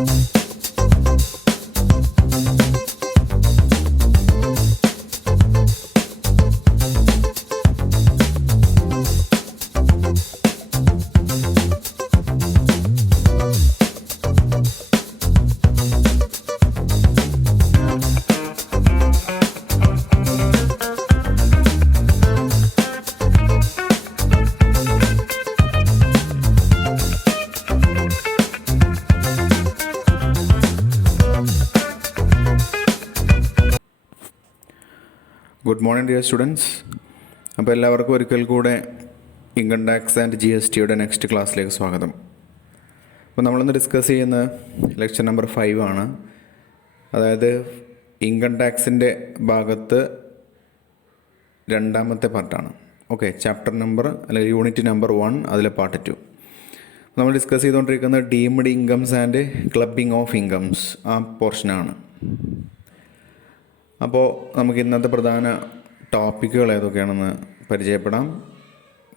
Good morning dear students. അപ്പോൾ എല്ലാവർക്കും ഒരിക്കൽ കൂടെ ഇൻകം ടാക്സ് ആൻഡ് GSTയുടെ നെക്സ്റ്റ് ക്ലാസ്സിലേക്ക് സ്വാഗതം. അപ്പോൾ നമ്മളിന്ന് ഡിസ്കസ് ചെയ്യുന്ന ലെക്ചർ നമ്പർ 5 ആണ്. അതായത് ഇൻകം ടാക്സിൻ്റെ ഭാഗത്ത് രണ്ടാമത്തെ പാർട്ടാണ്. ഓക്കെ, ചാപ്റ്റർ നമ്പർ അല്ലെങ്കിൽ യൂണിറ്റ് നമ്പർ 1 അതിലെ പാർട്ട് 2. നമ്മൾ ഡിസ്കസ് ചെയ്തുകൊണ്ടിരിക്കുന്നത് deemed incomes and clubbing of incomes ആ പോർഷനാണ്. അപ്പോൾ നമുക്ക് ഇന്നത്തെ പ്രധാന ടോപ്പിക്കുകൾ ഏതൊക്കെയാണെന്ന് പരിചയപ്പെടാം.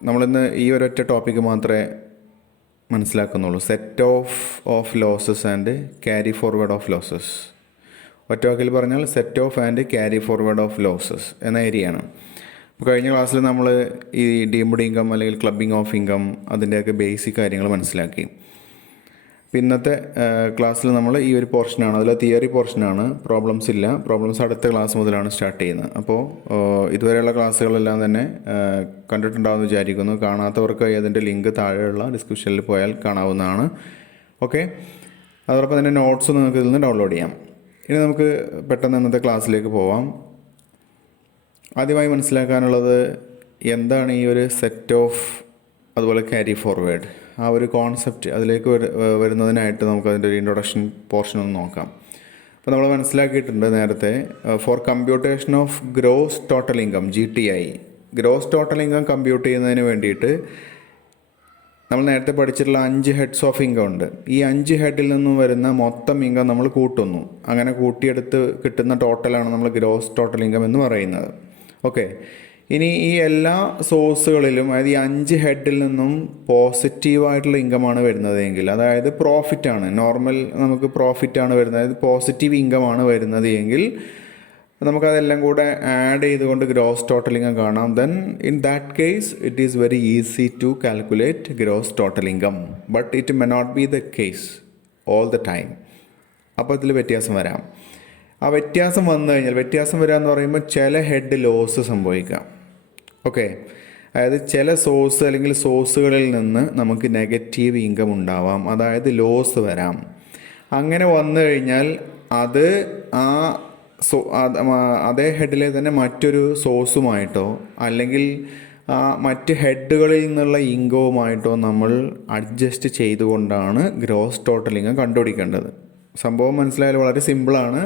നമ്മളിന്ന് ഈ ഒരൊറ്റ ടോപ്പിക്ക് മാത്രമേ മനസ്സിലാക്കുന്നുള്ളൂ. Set off losses and carry forward of losses. ഒറ്റ വാക്കിൽ പറഞ്ഞാൽ set off and carry forward of losses എന്ന ഏരിയയാണ്. അപ്പോൾ കഴിഞ്ഞ ക്ലാസ്സിൽ നമ്മൾ ഈ ഡീംഡ് ഇൻകം അല്ലെങ്കിൽ ക്ലബിംഗ് ഓഫ് ഇൻകം അതിൻ്റെയൊക്കെ ബേസിക് കാര്യങ്ങൾ മനസ്സിലാക്കി. ഇന്നത്തെ ക്ലാസ്സിൽ നമ്മൾ ഈ ഒരു പോർഷനാണ്, അതിൽ തിയറി പോർഷനാണ്. പ്രോബ്ലംസ് ഇല്ല. പ്രോബ്ലംസ് അടുത്ത ക്ലാസ് മുതലാണ് സ്റ്റാർട്ട് ചെയ്യുന്നത്. അപ്പോൾ ഇതുവരെയുള്ള ക്ലാസ്സുകളെല്ലാം തന്നെ കണ്ടിട്ടുണ്ടാവുമെന്ന് വിചാരിക്കുന്നു. കാണാത്തവർക്ക് അതിൻ്റെ ലിങ്ക് താഴെയുള്ള ഡിസ്ക്രിപ്ഷനിൽ പോയാൽ കാണാവുന്നതാണ്. ഓക്കെ, അതോടൊപ്പം തന്നെ നോട്ട്സ് നിങ്ങൾക്ക് ഇതിൽ നിന്ന് ഡൗൺലോഡ് ചെയ്യാം. ഇനി നമുക്ക് പെട്ടെന്ന് ഇന്നത്തെ ക്ലാസ്സിലേക്ക് പോവാം. ആദ്യമായി മനസ്സിലാക്കാനുള്ളത് എന്താണ് ഈ ഒരു സെറ്റ് ഓഫ് അതുപോലെ ക്യാരി ഫോർവേഡ്, ആ ഒരു കോൺസെപ്റ്റ് അതിലേക്ക് വരുന്നതിനായിട്ട് നമുക്ക് അതിൻ്റെ ഒരു ഇൻട്രൊഡക്ഷൻ പോർഷൻ ഒന്ന് നോക്കാം. അപ്പോൾ നമ്മൾ മനസ്സിലാക്കിയിട്ടുണ്ട് നേരത്തെ, for computation of gross total income GTI, gross total income compute ചെയ്യുന്നതിന് വേണ്ടിയിട്ട് നമ്മൾ നേരത്തെ പഠിച്ചിട്ടുള്ള 5 ഹെഡ്സ് ഓഫ് ഇൻകം ഉണ്ട്. ഈ 5 ഹെഡിൽ നിന്നും വരുന്ന മൊത്തം ഇൻകം നമ്മൾ കൂട്ടുന്നു. അങ്ങനെ കൂട്ടിയെടുത്ത് കിട്ടുന്ന ടോട്ടലാണ് നമ്മൾ ഗ്രോസ് ടോട്ടൽ ഇൻകം എന്ന് പറയുന്നത്. ഓക്കെ, ഇനി ഈ എല്ലാ സോഴ്സുകളിലും, അതായത് ഈ 5 ഹെഡിൽ നിന്നും പോസിറ്റീവായിട്ടുള്ള ഇൻകമാണ് വരുന്നതെങ്കിൽ, അതായത് പ്രോഫിറ്റാണ്, നോർമൽ നമുക്ക് പ്രോഫിറ്റാണ് വരുന്നത്, അതായത് പോസിറ്റീവ് ഇൻകമാണ് വരുന്നത് എങ്കിൽ നമുക്കതെല്ലാം കൂടെ ആഡ് ചെയ്തുകൊണ്ട് ഗ്രോസ് ടോട്ടൽ ഇൻകം കാണാം. Then in that case it is very easy to calculate gross total income. But it may not be the case all the time. അപ്പോൾ ഇതിൽ വ്യത്യാസം വരാം. ആ വ്യത്യാസം വന്നു കഴിഞ്ഞാൽ, വ്യത്യാസം വരിക എന്ന് പറയുമ്പോൾ ചില ഹെഡ് ലോസ് സംഭവിക്കാം. ഓക്കെ, അതായത് ചില സോഴ്സ് അല്ലെങ്കിൽ സോഴ്സുകളിൽ നിന്ന് നമുക്ക് നെഗറ്റീവ് ഇൻകം ഉണ്ടാവാം, അതായത് ലോസ് വരാം. അങ്ങനെ വന്നു കഴിഞ്ഞാൽ അത് അതേ ഹെഡിലെ തന്നെ മറ്റൊരു സോഴ്സുമായിട്ടോ അല്ലെങ്കിൽ മറ്റ് ഹെഡുകളിൽ നിന്നുള്ള ഇൻകവുമായിട്ടോ നമ്മൾ അഡ്ജസ്റ്റ് ചെയ്തുകൊണ്ടാണ് ഗ്രോസ് ടോട്ടൽ ഇൻകം കണ്ടുപിടിക്കേണ്ടത്. സംഭവം മനസ്സിലായാൽ വളരെ സിമ്പിളാണ്.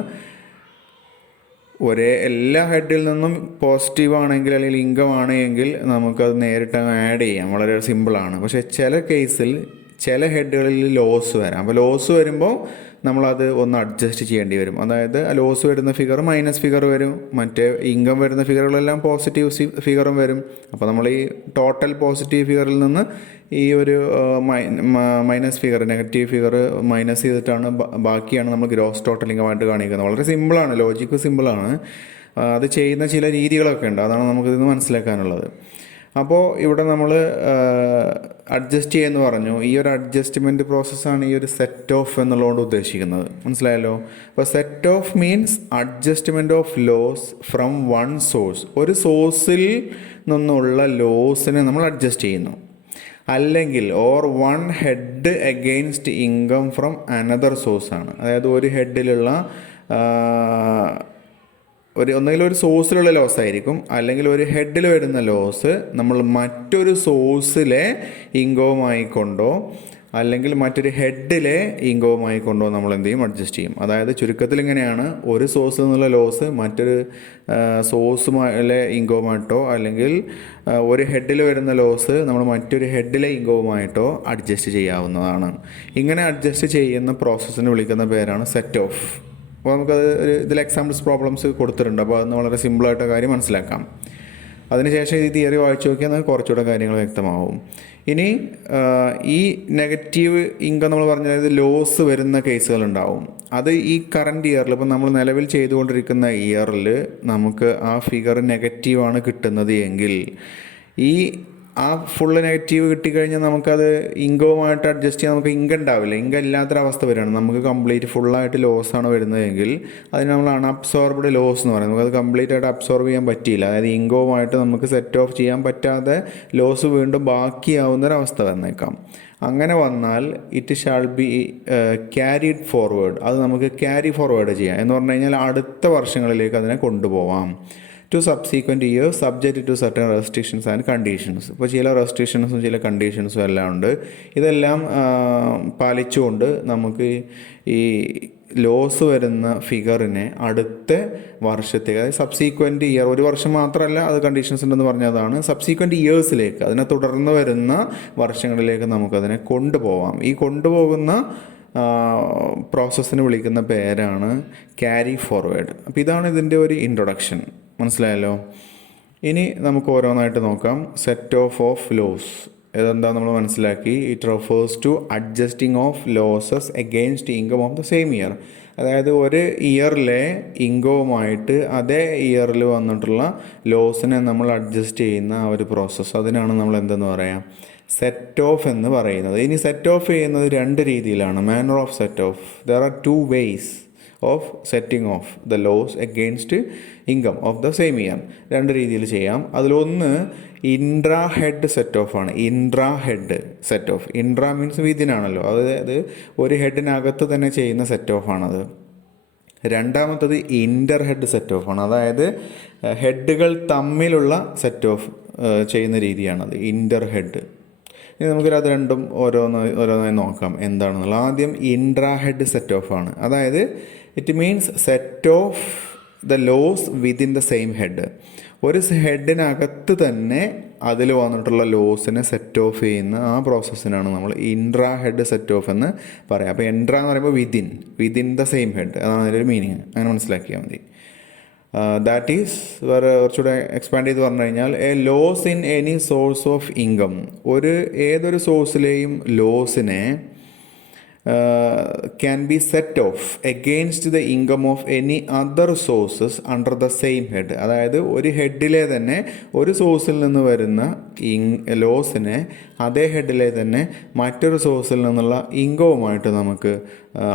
എല്ലാ ഹെഡിൽ നിന്നും പോസിറ്റീവ് ആണെങ്കിൽ അല്ലെങ്കിൽ ഇൻകം ആണെങ്കിൽ നമുക്കത് നേരിട്ട് ആഡ് ചെയ്യാം, വളരെ സിമ്പിളാണ്. പക്ഷേ ചില കേസിൽ ചില ഹെഡുകളിൽ ലോസ് വരാം. അപ്പോൾ ലോസ് വരുമ്പോൾ നമ്മളത് ഒന്ന് അഡ്ജസ്റ്റ് ചെയ്യേണ്ടി വരും. അതായത് ലോസ് വരുന്ന ഫിഗർ മൈനസ് ഫിഗർ വരും, മറ്റേ ഇൻകം വരുന്ന ഫിഗറുകളെല്ലാം പോസിറ്റീവ് ഫിഗറും വരും. അപ്പോൾ നമ്മൾ ഈ ടോട്ടൽ പോസിറ്റീവ് ഫിഗറിൽ നിന്ന് ഈ ഒരു minus figure, negative figure minus ചെയ്തിട്ടാണ് ബാക്കിയാണ് നമ്മൾ ഗ്രോസ് ടോട്ടൽ ഇൻകമായിട്ട് കാണിക്കുന്നത്. വളരെ സിമ്പിളാണ്, ലോജിക്ക് സിമ്പിളാണ്. അത് ചെയ്യുന്ന ചില രീതികളൊക്കെ ഉണ്ട്, അതാണ് നമുക്കിതിന്ന് മനസ്സിലാക്കാനുള്ളത്. അപ്പോൾ ഇവിടെ നമ്മൾ അഡ്ജസ്റ്റ് ചെയ്യുമെന്ന് പറഞ്ഞു. ഈ ഒരു അഡ്ജസ്റ്റ്മെൻറ്റ് പ്രോസസ്സാണ് ഈ ഒരു സെറ്റ് ഓഫ് എന്നുള്ളതുകൊണ്ട് ഉദ്ദേശിക്കുന്നത്. മനസ്സിലായല്ലോ? അപ്പോൾ set off means adjustment of loss from one source. ഒരു സോഴ്സിൽ നിന്നുള്ള ലോസിനെ നമ്മൾ അഡ്ജസ്റ്റ് ചെയ്യുന്നു. അല്ലെങ്കിൽ or one head against income from another സോഴ്സാണ്. അതായത് ഒരു ഹെഡിലുള്ള ഒന്നെങ്കിലും ഒരു സോഴ്സിലുള്ള ലോസ് ആയിരിക്കും, അല്ലെങ്കിൽ ഒരു ഹെഡിൽ വരുന്ന ലോസ് നമ്മൾ മറ്റൊരു സോഴ്സിലെ ഇൻകവുമായിക്കൊണ്ടോ അല്ലെങ്കിൽ മറ്റൊരു ഹെഡിലെ ഇൻകവുമായിക്കൊണ്ടോ നമ്മൾ എന്ത് ചെയ്യും, അഡ്ജസ്റ്റ് ചെയ്യും. അതായത് ചുരുക്കത്തിൽ ഇങ്ങനെയാണ്, ഒരു സോഴ്സിൽ നിന്നുള്ള ലോസ് മറ്റൊരു സോഴ്സുമായിലെ ഇൻകവുമായിട്ടോ അല്ലെങ്കിൽ ഒരു ഹെഡിൽ വരുന്ന ലോസ് നമ്മൾ മറ്റൊരു ഹെഡിലെ ഇൻകവുമായിട്ടോ അഡ്ജസ്റ്റ് ചെയ്യാവുന്നതാണ്. ഇങ്ങനെ അഡ്ജസ്റ്റ് ചെയ്യുന്ന പ്രോസസ്സിന് വിളിക്കുന്ന പേരാണ് സെറ്റ് ഓഫ്. അപ്പോൾ നമുക്കത് ഇതിൽ എക്സാമ്പിൾസ് പ്രോബ്ലംസ് കൊടുത്തിട്ടുണ്ട്. അപ്പോൾ അതൊന്ന് വളരെ സിമ്പിളായിട്ട് കാര്യം മനസ്സിലാക്കാം. അതിനുശേഷം ഈ തിയറി വായിച്ചു നോക്കിയാൽ നമുക്ക് കുറച്ചുകൂടെ കാര്യങ്ങൾ വ്യക്തമാവും. ഇനി ഈ നെഗറ്റീവ് ഇൻകം നമ്മൾ പറഞ്ഞ, അതായത് ലോസ് വരുന്ന കേസുകളുണ്ടാവും. അത് ഈ കറൻറ്റ് ഇയറിൽ, ഇപ്പം നമ്മൾ നിലവിൽ ചെയ്തുകൊണ്ടിരിക്കുന്ന ഇയറിൽ നമുക്ക് ആ ഫിഗർ നെഗറ്റീവാണ് കിട്ടുന്നത് എങ്കിൽ, ഈ ആ ഫുള്ള് നെഗറ്റീവ് കിട്ടിക്കഴിഞ്ഞാൽ നമുക്കത് ഇൻകവുമായിട്ട് അഡ്ജസ്റ്റ് ചെയ്യാൻ നമുക്ക് ഇൻകം ഉണ്ടാവില്ല. ഇൻകം ഇല്ലാത്തൊരവസ്ഥ വരികയാണ്. നമുക്ക് കംപ്ലീറ്റ് ഫുള്ളായിട്ട് ലോസാണ് വരുന്നതെങ്കിൽ അതിന് നമ്മൾ അൺഅബ്സോർബ്ഡ് ലോസ് എന്ന് പറയും. നമുക്കത് കംപ്ലീറ്റ് ആയിട്ട് അബ്സോർബ് ചെയ്യാൻ പറ്റിയില്ല. അതായത് ഇൻകവുമായിട്ട് നമുക്ക് സെറ്റ് ഓഫ് ചെയ്യാൻ പറ്റാതെ ലോസ് വീണ്ടും ബാക്കിയാവുന്നൊരവസ്ഥ വന്നേക്കാം. അങ്ങനെ വന്നാൽ it shall be carried forward. അത് നമുക്ക് ക്യാരി ഫോർവേഡ് ചെയ്യാം എന്ന് പറഞ്ഞു കഴിഞ്ഞാൽ അടുത്ത വർഷങ്ങളിലേക്ക് അതിനെ കൊണ്ടുപോവാം. To subsequent years subject to certain restrictions and conditions. ഇപ്പോൾ ചില റെസ്ട്രിക്ഷൻസും ചില കണ്ടീഷൻസും എല്ലാം ഉണ്ട്. ഇതെല്ലാം പാലിച്ചുകൊണ്ട് നമുക്ക് ഈ ലോസ് വരുന്ന ഫിഗറിനെ അടുത്ത വർഷത്തേക്ക്, അതായത് സബ്സീക്വൻറ്റ് ഇയർ, ഒരു വർഷം മാത്രമല്ല അത് കണ്ടീഷൻസ് ഉണ്ടെന്ന് പറഞ്ഞതാണ്, സബ്സീക്വൻറ്റ് ഇയേഴ്സിലേക്ക്, അതിനെ തുടർന്ന് വരുന്ന വർഷങ്ങളിലേക്ക് നമുക്കതിനെ കൊണ്ടുപോകാം. ഈ കൊണ്ടുപോകുന്ന പ്രോസസ്സിന് വിളിക്കുന്ന പേരാണ് ക്യാരി ഫോർവേഡ്. അപ്പോൾ ഇതാണ് ഇതിൻ്റെ ഒരു ഇൻട്രൊഡക്ഷൻ. മനസ്സിലായല്ലോ? ഇനി നമുക്ക് ഓരോന്നായിട്ട് നോക്കാം. സെറ്റ് ഓഫ് ലോസ് ഇതെന്താ നമ്മൾ മനസ്സിലാക്കി. It refers to adjusting of losses against income of the same year. അതായത് ഒരു ഇയറിലെ ഇൻകവുമായിട്ട് അതേ ഇയറിൽ വന്നിട്ടുള്ള ലോസിനെ നമ്മൾ അഡ്ജസ്റ്റ് ചെയ്യുന്ന ആ ഒരു പ്രോസസ്സ്, അതിനാണ് നമ്മൾ എന്തെന്ന് പറയാം, സെറ്റ് ഓഫ് എന്ന് പറയുന്നത്. ഇനി സെറ്റ് ഓഫ് ചെയ്യുന്നത് രണ്ട് രീതിയിലാണ്. Manner of set off, there are two ways of setting off the loss against income of the same year. രണ്ട് രീതിയിൽ ചെയ്യാം. അതിലൊന്ന് ഇൻട്രാ ഹെഡ് സെറ്റ് ഓഫ് ആണ്. Intra head set off, intra means വിതിനാണല്ലോ, അതായത് ഒരു ഹെഡിനകത്ത് തന്നെ ചെയ്യുന്ന സെറ്റ് ഓഫ് ആണത്. രണ്ടാമത്തത് ഇൻ്റർ ഹെഡ് സെറ്റ് ഓഫ് ആണ്. അതായത് ഹെഡുകൾ തമ്മിലുള്ള സെറ്റ് ഓഫ് ചെയ്യുന്ന രീതിയാണത്, ഇൻ്റർ ഹെഡ്. ഇനി നമുക്കത് രണ്ടും ഓരോന്നായി നോക്കാം എന്താണെന്നുള്ളത്. ആദ്യം ഇൻട്രാ ഹെഡ് സെറ്റ് ഓഫ് ആണ്. അതായത് it means set off the loss within the same head. ഒരു ഹെഡിനകത്ത് തന്നെ അതിൽ വന്നിട്ടുള്ള ലോസിനെ സെറ്റ് ഓഫ് ചെയ്യുന്ന ആ പ്രോസസ്സിനാണ് നമ്മൾ ഇൻട്രാ ഹെഡ് സെറ്റ് ഓഫ് എന്ന് പറയാം. അപ്പോൾ ഇൻട്രാ എന്ന് പറയുമ്പോൾ വിതിൻ ദ സെയിം ഹെഡ്, അതാണ് അതിൻ്റെ ഒരു മീനിങ്. അങ്ങനെ മനസ്സിലാക്കിയാൽ മതി. ദാറ്റ് ഈസ് വേറെ കുറച്ചുകൂടെ എക്സ്പാൻഡ് ചെയ്ത് പറഞ്ഞു കഴിഞ്ഞാൽ, a loss in any source of income. ഏതൊരു സോഴ്സിലെയും ലോസിനെ can be set off against the income of any other sources under the same head. അതായത് ഒരു ഹെഡിലെ തന്നെ ഒരു സോഴ്സിൽ നിന്ന് വരുന്ന ലോസിനെ അതേ ഹെഡിലെ തന്നെ മറ്റൊരു സോഴ്സിൽ നിന്നുള്ള ഇൻകവുമായിട്ട് നമുക്ക്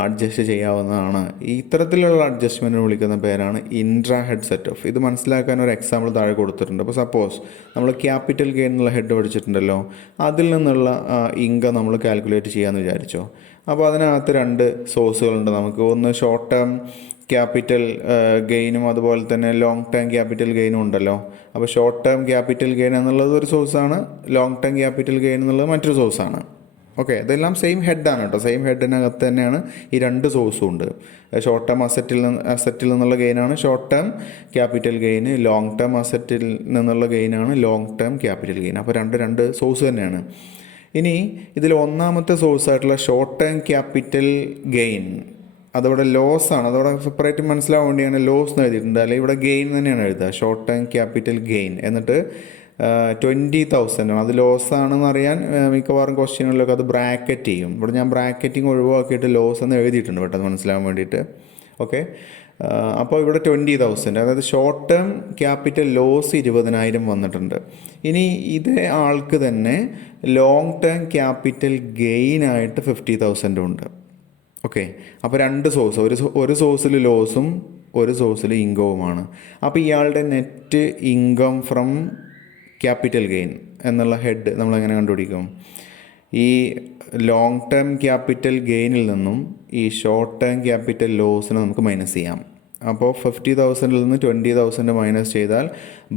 അഡ്ജസ്റ്റ് ചെയ്യാവുന്നതാണ്. ഇത്തരത്തിലുള്ള അഡ്ജസ്റ്റ്മെൻറ്റിന് വിളിക്കുന്ന പേരാണ് ഇൻട്രാ ഹെഡ് സെറ്റ് ഓഫ്. ഇത് മനസ്സിലാക്കാൻ ഒരു എക്സാമ്പിൾ താഴെ കൊടുത്തിട്ടുണ്ട്. അപ്പോൾ സപ്പോസ് നമ്മൾ ക്യാപിറ്റൽ ഗെയിൻ എന്നുള്ള ഹെഡ് പഠിച്ചിട്ടുണ്ടല്ലോ, അതിൽ നിന്നുള്ള ഇൻകം നമ്മൾ കാൽക്കുലേറ്റ് ചെയ്യാമെന്ന് വിചാരിച്ചോ. അപ്പോൾ അതിനകത്ത് രണ്ട് സോഴ്സുകളുണ്ട് നമുക്ക്. ഒന്ന് ഷോർട്ട് ടേം ക്യാപിറ്റൽ ഗെയിനും അതുപോലെ തന്നെ ലോങ് ടേം ക്യാപിറ്റൽ ഗെയിനും ഉണ്ടല്ലോ. അപ്പോൾ ഷോർട്ട് ടേം ക്യാപിറ്റൽ ഗെയിൻ എന്നുള്ളത് ഒരു സോഴ്സാണ്, ലോങ് ടേം ക്യാപിറ്റൽ ഗെയിൻ എന്നുള്ളത് മറ്റൊരു സോഴ്സാണ്. ഓക്കെ, ഇതെല്ലാം സെയിം ഹെഡാണ് കേട്ടോ. സെയിം ഹെഡിനകത്ത് തന്നെയാണ് ഈ രണ്ട് സോഴ്സും ഉണ്ട്. ഷോർട്ട് ടേം അസറ്റിൽ നിന്നുള്ള ഗെയിനാണ് short term capital gain, long term അസറ്റിൽ നിന്നുള്ള ഗെയിനാണ് ലോങ് ടേം ക്യാപിറ്റൽ ഗെയിൻ. അപ്പോൾ രണ്ട് സോഴ്സ് തന്നെയാണ്. ഇനി ഇതിൽ ഒന്നാമത്തെ സോഴ്സായിട്ടുള്ള ഷോർട്ട് ടേം ക്യാപിറ്റൽ ഗെയിൻ, അതവിടെ ലോസ് ആണ്. അതവിടെ സെപ്പറേറ്റ് മനസ്സിലാവാൻ വേണ്ടിയാണ് ലോസ് എന്ന് എഴുതിയിട്ടുണ്ട്, അല്ലെങ്കിൽ ഇവിടെ ഗെയിൻ തന്നെയാണ് എഴുതുക. ഷോർട്ട് ടേം ക്യാപിറ്റൽ ഗെയിൻ എന്നിട്ട് 20,000 ആണ്. അത് ലോസ് ആണെന്ന് അറിയാൻ മിക്കവാറും ക്വസ്റ്റ്യനുകളിലൊക്കെ അത് ബ്രാക്കറ്റ് ചെയ്യും. ഇവിടെ ഞാൻ ബ്രാക്കറ്റിംഗ് ഒഴിവാക്കിയിട്ട് ലോസ് എന്ന് എഴുതിയിട്ടുണ്ട് പെട്ടെന്ന് മനസ്സിലാവാൻ വേണ്ടിയിട്ട്. ഓക്കെ, അപ്പോൾ ഇവിടെ 20,000, അതായത് ഷോർട്ട് ടേം ക്യാപിറ്റൽ ലോസ് 20,000 വന്നിട്ടുണ്ട്. ഇനി ഇതേ ആൾക്ക് തന്നെ ലോങ് ടേം ക്യാപിറ്റൽ ഗെയിനായിട്ട് 50,000 ഉണ്ട്. ഓക്കെ, അപ്പോൾ രണ്ട് സോഴ്സ്, ഒരു സോഴ്സിൽ ലോസും ഒരു സോഴ്സിൽ ഇൻകവുമാണ്. അപ്പോൾ ഇയാളുടെ net income from capital gain എന്നുള്ള ഹെഡ് നമ്മളെങ്ങനെ കണ്ടുപിടിക്കും? ഈ ലോങ് ടേം ക്യാപിറ്റൽ ഗെയിനിൽ നിന്നും ഈ ഷോർട്ട് ടേം ക്യാപിറ്റൽ ലോസിനെ നമുക്ക് മൈനസ് ചെയ്യാം. അപ്പോൾ 50,000 നിന്ന് 20,000 മൈനസ് ചെയ്താൽ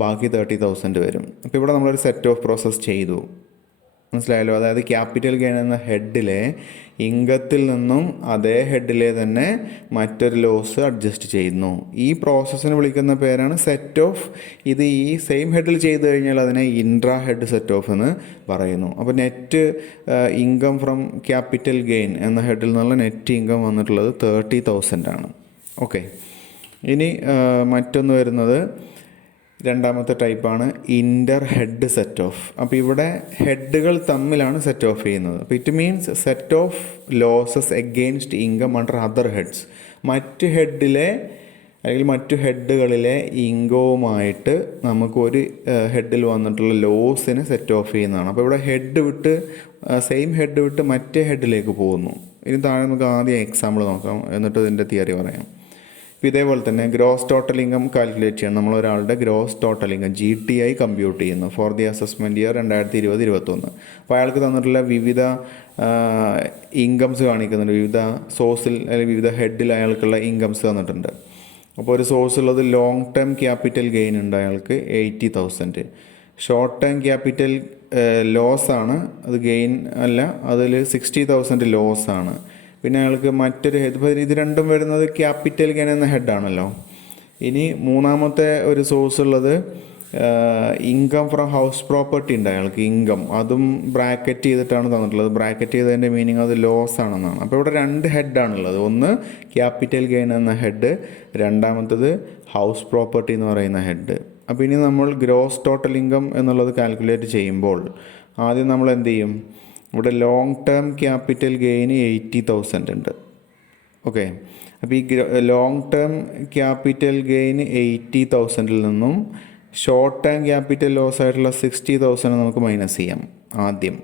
ബാക്കി 30,000 വരും. അപ്പോൾ ഇവിടെ നമ്മളൊരു സെറ്റ് ഓഫ് പ്രോസസ്സ് ചെയ്തു, മനസ്സിലായല്ലോ. അതായത് ക്യാപിറ്റൽ ഗെയിൻ എന്ന ഹെഡിലെ ഇൻകത്തിൽ നിന്നും അതേ ഹെഡിലെ തന്നെ മറ്റൊരു ലോസ് അഡ്ജസ്റ്റ് ചെയ്യുന്നു. ഈ പ്രോസസ്സിന് വിളിക്കുന്ന പേരാണ് സെറ്റ് ഓഫ്. ഇത് ഈ സെയിം ഹെഡിൽ ചെയ്ത് കഴിഞ്ഞാൽ അതിനെ ഇൻട്രാ ഹെഡ് സെറ്റ് ഓഫ് എന്ന് പറയുന്നു. അപ്പോൾ net income from capital gain എന്ന ഹെഡിൽ നിന്നുള്ള നെറ്റ് ഇൻകം വന്നിട്ടുള്ളത് 30,000 ആണ്. ഓക്കെ, ഇനി മറ്റൊന്ന് വരുന്നത് രണ്ടാമത്തെ ടൈപ്പാണ് ഇൻ്റർ ഹെഡ് സെറ്റ് ഓഫ്. അപ്പോൾ ഇവിടെ ഹെഡുകൾ തമ്മിലാണ് സെറ്റ് ഓഫ് ചെയ്യുന്നത്. അപ്പോൾ it means set off losses against income under other heads. മറ്റ് ഹെഡിലെ അല്ലെങ്കിൽ മറ്റു ഹെഡുകളിലെ ഇൻകവുമായിട്ട് നമുക്കൊരു ഹെഡിൽ വന്നിട്ടുള്ള ലോസിനെ സെറ്റ് ഓഫ് ചെയ്യുന്നതാണ്. അപ്പോൾ ഇവിടെ ഹെഡ് വിട്ട് സെയിം ഹെഡ് വിട്ട് മറ്റേ ഹെഡിലേക്ക് പോകുന്നു. ഇനി താഴെ നമുക്ക് ആദ്യം എക്സാമ്പിൾ നോക്കാം, എന്നിട്ട് ഇതിൻ്റെ തിയറി പറയാം. ഇപ്പോൾ ഇതേപോലെ തന്നെ ഗ്രോസ് ടോട്ടൽ ഇൻകം കാൽക്കുലേറ്റ് ചെയ്യണം. നമ്മളൊരാളുടെ gross total income GTI compute ചെയ്യുന്നു ഫോർ ദി അസസ്മെൻറ്റ് ഇയർ 2020-21. അപ്പോൾ അയാൾക്ക് തന്നിട്ടുള്ള വിവിധ ഇൻകംസ് കാണിക്കുന്നുണ്ട്. വിവിധ സോഴ്സിൽ അല്ലെങ്കിൽ വിവിധ ഹെഡിൽ അയാൾക്കുള്ള ഇൻകംസ് തന്നിട്ടുണ്ട്. അപ്പോൾ ഒരു സോഴ്സ് ഉള്ളത് ലോങ് ടേം ക്യാപിറ്റൽ ഗെയിൻ ഉണ്ട് അയാൾക്ക് 80,000. ഷോർട്ട് ടേം ക്യാപിറ്റൽ ലോസ് ആണ്, അത് ഗെയിൻ അല്ല, അതിൽ 60,000 ലോസ് ആണ്. പിന്നെ അയാൾക്ക് മറ്റൊരു ഹെഡ്, ഇത് രണ്ടും വരുന്നത് ക്യാപിറ്റൽ ഗെയിൻ എന്ന ഹെഡാണല്ലോ. ഇനി മൂന്നാമത്തെ ഒരു സോഴ്സ് ഉള്ളത് ഇൻകം ഫ്രം ഹൗസ് പ്രോപ്പർട്ടി ഉണ്ട് അയാൾക്ക് ഇൻകം, അതും ബ്രാക്കറ്റ് ചെയ്തിട്ടാണ് തന്നിട്ടുള്ളത്. ബ്രാക്കറ്റ് ചെയ്തതിൻ്റെ മീനിങ് അത് ലോസ് ആണെന്നാണ്. അപ്പോൾ ഇവിടെ രണ്ട് ഹെഡാണുള്ളത്. ഒന്ന് ക്യാപിറ്റൽ ഗെയിൻ എന്ന ഹെഡ്, രണ്ടാമത്തത് ഹൗസ് പ്രോപ്പർട്ടി എന്ന് പറയുന്ന ഹെഡ്. അപ്പോൾ ഇനി നമ്മൾ ഗ്രോസ് ടോട്ടൽ ഇൻകം എന്നുള്ളത് കാൽക്കുലേറ്റ് ചെയ്യുമ്പോൾ ആദ്യം നമ്മൾ എന്ത് ചെയ്യും, ഇവിടെ ലോങ് ടേം ക്യാപിറ്റൽ ഗെയിൻ 80,000 ഉണ്ട്. ഓക്കെ, അപ്പോൾ ഈ ലോങ് ടേം ക്യാപിറ്റൽ ഗെയിൻ 80,000-ൽ നിന്നും ഷോർട്ട് ടേം ക്യാപിറ്റൽ ലോസ് ആയിട്ടുള്ള 60,000 നമുക്ക് മൈനസ് ചെയ്യാം. ആദ്യം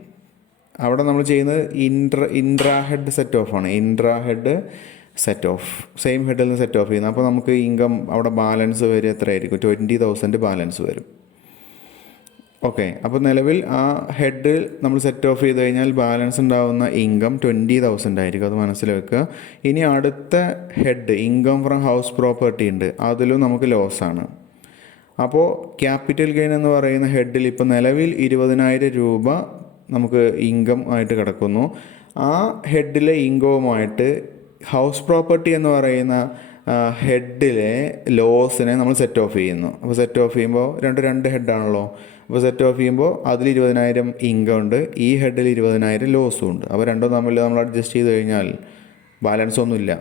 അവിടെ നമ്മൾ ചെയ്യുന്നത് ഇൻട്രാ ഹെഡ് സെറ്റ് ഓഫ് ആണ്. Intra head set off, same ഹെഡിൽ നിന്ന് സെറ്റ് ഓഫ് ചെയ്യുന്നത്. അപ്പോൾ നമുക്ക് ഇൻകം അവിടെ ബാലൻസ് വരും എത്രയായിരിക്കും, 20,000 ബാലൻസ് വരും. ഓക്കെ, അപ്പോൾ നിലവിൽ ആ ഹെഡ് നമ്മൾ സെറ്റ് ഓഫ് ചെയ്ത് കഴിഞ്ഞാൽ ബാലൻസ് ഉണ്ടാകുന്ന ഇൻകം 20,000 ആയിരിക്കും, അത് മനസ്സിൽ വെക്കുക. ഇനി അടുത്ത head income from house property ഉണ്ട്, അതിലും നമുക്ക് ലോസാണ്. അപ്പോൾ ക്യാപിറ്റൽ ഗെയിൻ എന്ന് പറയുന്ന ഹെഡിൽ ഇപ്പോൾ നിലവിൽ 20,000 രൂപ നമുക്ക് ഇൻകം ആയിട്ട് കിടക്കുന്നു. ആ ഹെഡിലെ ഇൻകവുമായിട്ട് ഹൗസ് പ്രോപ്പർട്ടി എന്ന് പറയുന്ന ഹെഡിലെ ലോസിനെ നമ്മൾ സെറ്റ് ഓഫ് ചെയ്യുന്നു. അപ്പോൾ സെറ്റ് ഓഫ് ചെയ്യുമ്പോൾ രണ്ട് ഹെഡാണല്ലോ. അപ്പോൾ സെറ്റ് ഓഫ് ചെയ്യുമ്പോൾ അതിൽ 20,000 ഇൻകം ഉണ്ട്, ഈ ഹെഡിൽ 20,000 ലോസും ഉണ്ട്. അപ്പോൾ രണ്ടും തമ്മിൽ നമ്മൾ അഡ്ജസ്റ്റ് ചെയ്ത് കഴിഞ്ഞാൽ ബാലൻസ് ഒന്നുമില്ല.